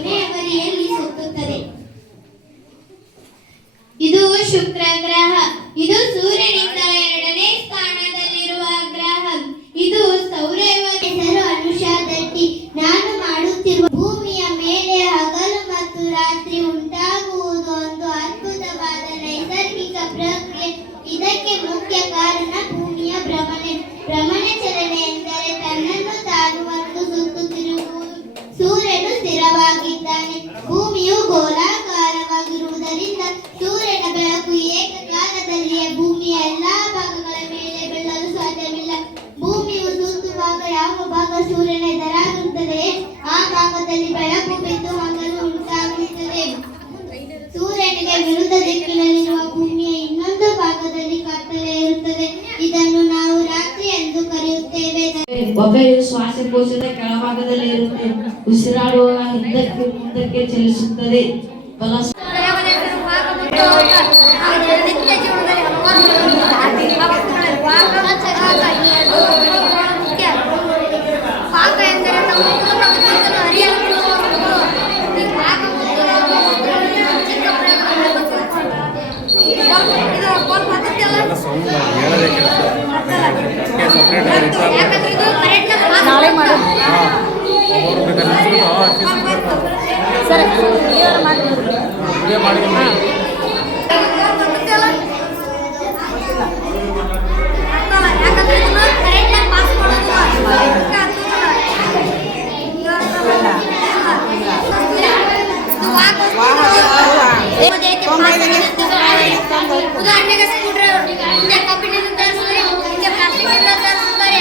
ಕೊನೆಯವರಿಯಲ್ಲಿ ಸುತ್ತುತ್ತದೆ. ಇದು ಶುಕ್ರ ಗ್ರಹ. ಇದು ಸೂರ್ಯನಿಂದ 2ನೇ ಸ್ಥಾನದಲ್ಲಿರುವ ಗ್ರಹ. ಇದು ಸೌರವ್ಯೂಹದ ಹೆಸರು ಅನುಷಾ ದಟ್ಟಿ. ನಾನು ಮಾಡುತ್ತಿರುವ ಭೂಮಿಯ ಮೇಲೆ ಹಗಲು ಮತ್ತು ರಾತ್ರಿ ಉಂಟಾಗುವುದು ಒಂದು ಅದ್ಭುತವಾದ ನೈಸರ್ಗಿಕ ಪ್ರಕ್ರಿಯೆ. ಇದಕ್ಕೆ ಮುಖ್ಯ ಕಾರಣ ಭೂಮಿಯ ಭ್ರಮಣೆ. ಭ್ರಮಣೆ ಚಲನೆ ಎಂದರೆ ತನ್ನನ್ನು ತಾನು ಒಂದು ಸುತ್ತು ತಿರುಗುವುದು. ಸೂರ್ಯನು ಸ್ಥಿರವಾಗಿದ್ದಾನೆ. ಭೂಮಿಯು ಗೋಲಾಕಾರವಾಗಿರುವುದರಿಂದ ಸೂರ್ಯನ ಬೆಳಕು ಏಕಕಾಲದಲ್ಲಿಯೇ ಭೂಮಿಯ ಎಲ್ಲಾ ಭಾಗಗಳ ಮೇಲೆ ಬೀಳಲು ಸಾಧ್ಯವಿಲ್ಲ. ಭೂಮಿಯು ಸುತ್ತುವಾಗ ಯಾವ ಭಾಗ ಸೂರ್ಯನ ಎದುರಾಗುತ್ತದೆ ಆ ಭಾಗದಲ್ಲಿ ಬೆಳಕು ಬಿದ್ದು ಹಗಲು ಉಂಟಾಗುತ್ತದೆ. ಸೂರ್ಯನಿಗೆ ವಿರುದ್ಧ ದಿಕ್ಕಿನಲ್ಲಿರುವ ಭೂಮಿಯ ಇನ್ನೊಂದು ಭಾಗದಲ್ಲಿ ಕತ್ತಲೆ ಇರುತ್ತದೆ. ಇದನ್ನು ನಾವು ರಾತ್ರಿ ಎಂದು ಕರೆಯುತ್ತೇವೆ. ಬೊಬ್ಬೆಯು ಶ್ವಾಸಕೋಶದ ಕೆಳಭಾಗದಲ್ಲಿ ಇರುತ್ತೆ. ಉಸಿರಾಡುವಾಗ ಹಿಂದಕ್ಕೆ ಮುಂದಕ್ಕೆ ಚಲಿಸುತ್ತದೆ. ಉದಾಹರಣೆಗೆ ಸ್ಕ್ರೂ ಡ್ರೈವರ್ ಮುಂದೆ ಕಬ್ಬಿಣದಿಂದ ತಯಾರಿಸಿದರೆ ಮುಂದೆ ಪ್ಲಾಸ್ಟಿಕ್ನಿಂದ ತಯಾರಿಸುತ್ತಾರೆ.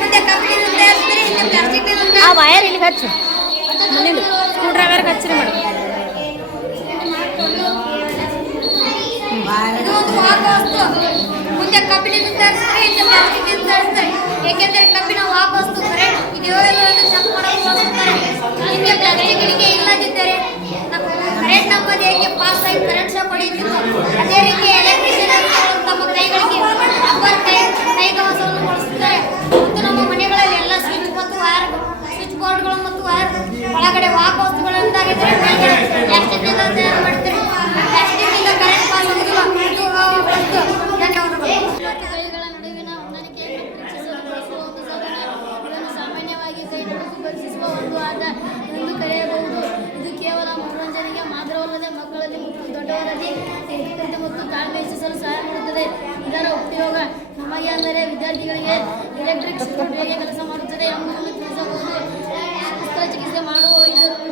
ಮುಂದೆ ಕಬ್ಬಿಣದಿಂದ ತಯಾರಿಸಿದರೆ ಹಿಂದೆ ಪ್ಲಾಸ್ಟಿಕ್ನಿಂದ ಆ ವೈರ್ ಇಲ್ಲಿ ಹಚ್ಚು. ಮುಂದೆ ಸ್ಕ್ರೂ ಡ್ರೈವರ್ ಹಚ್ಚಿರಿ ಮೇಡಮ್. ಇದು ಒಂದು ವಾಹಕ ವಸ್ತು. ಮುಂದೆ ಕಬ್ಬಿಣದಿಂದ ತಯಾರಿಸಿದರೆ ಹಿಂದೆ ಪ್ಲಾಸ್ಟಿಕ್ನಿಂದ ತಯಾರಿಸುತ್ತಾರೆ. ಏಕೆಂದರೆ ಕಬ್ಬಿಣ ವಾಹಕ ವಸ್ತು ಕರೆಂಟ್ ಇದೆಯೋದನ್ನು ಚೆಕ್ ಮಾಡಲು ಬಳಸುತ್ತಾರೆ. ಹಿಂದೆ ಪ್ಲಾಸ್ಟಿಕ್ ಇಳಿಕೆ ಇಲ್ಲದಿದ್ದರೆ ಕರೆಂಟ್ ನಂಬದು ಏಕೆ ಪಾಸ್ ಆಗಿ ಕರೆಂಟ್ ಶಾಕ್ ಹೊಡೆಯುತ್ತಿತ್ತು. ಅದೇ ರೀತಿ ಎಲೆಕ್ಟ್ರಿಷಿಯನ್ ತಮ್ಮ ಕೈಗಳಿಗೆ ರಬ್ಬರ್ ಕೈಗವಸವನ್ನು ಬಳಸುತ್ತಾರೆ. ಮತ್ತು ನಮ್ಮ ಮನೆಗಳಲ್ಲಿ ಎಲ್ಲ ಸ್ವಿಚ್ ಬೋರ್ಡ್ಗಳು ಮತ್ತು ವೈರ್ ಒಳಗಡೆ ವಾಹಕ ವಸ್ತುಗಳಿಂದಾಗಿದ್ದರೆ ಪ್ಲಾಸ್ಟಿಕ್ನಿಂದ ತಯಾರು ಮಾಡುತ್ತಾರೆ. ಪ್ಲಾಸ್ಟಿಕ್ನಿಂದ ಕರೆಂಟ್ ಪಾಸ್ ಆಗುವುದಿಲ್ಲ. ಕೈಗಳ ನಡುವಿನ ಹೊಂದಾಣಿಕೆಯನ್ನು ಪರೀಕ್ಷಿಸಲು ಬಳಸುವ ಒಂದು ಸಾಧನ. ಇದನ್ನು ಸಾಮಾನ್ಯವಾಗಿ ಕೈ ತೊಳೆದು ಪರೀಕ್ಷಿಸುವ ಒಂದು ಆಟ ಎಂದು ಕರೆಯಬಹುದು. ಇದು ಕೇವಲ ಮನೋರಂಜನೆಗೆ ಮಾತ್ರವಲ್ಲದೆ ಮಕ್ಕಳಲ್ಲಿ ಮತ್ತು ದೊಡ್ಡವರಲ್ಲಿ ಏಕತೆ ಮತ್ತು ತಾಳ್ಮೆ ಹೆಚ್ಚಿಸಲು ಸಹಾಯ ಮಾಡುತ್ತದೆ. ಇದರ ಉಪಯೋಗ ನಮಗೆ ಅಂದರೆ ವಿದ್ಯಾರ್ಥಿಗಳಿಗೆ ಎಲೆಕ್ಟ್ರಿಕ್ ಸರ್ಕ್ಯೂಟ್ ಹೇಗೆ ಕೆಲಸ ಮಾಡುತ್ತದೆ ಎಂಬುದನ್ನು ತಿಳಿಸಬಹುದು. ಶಸ್ತ್ರಚಿಕಿತ್ಸೆ ಮಾಡುವ ವೈದ್ಯರು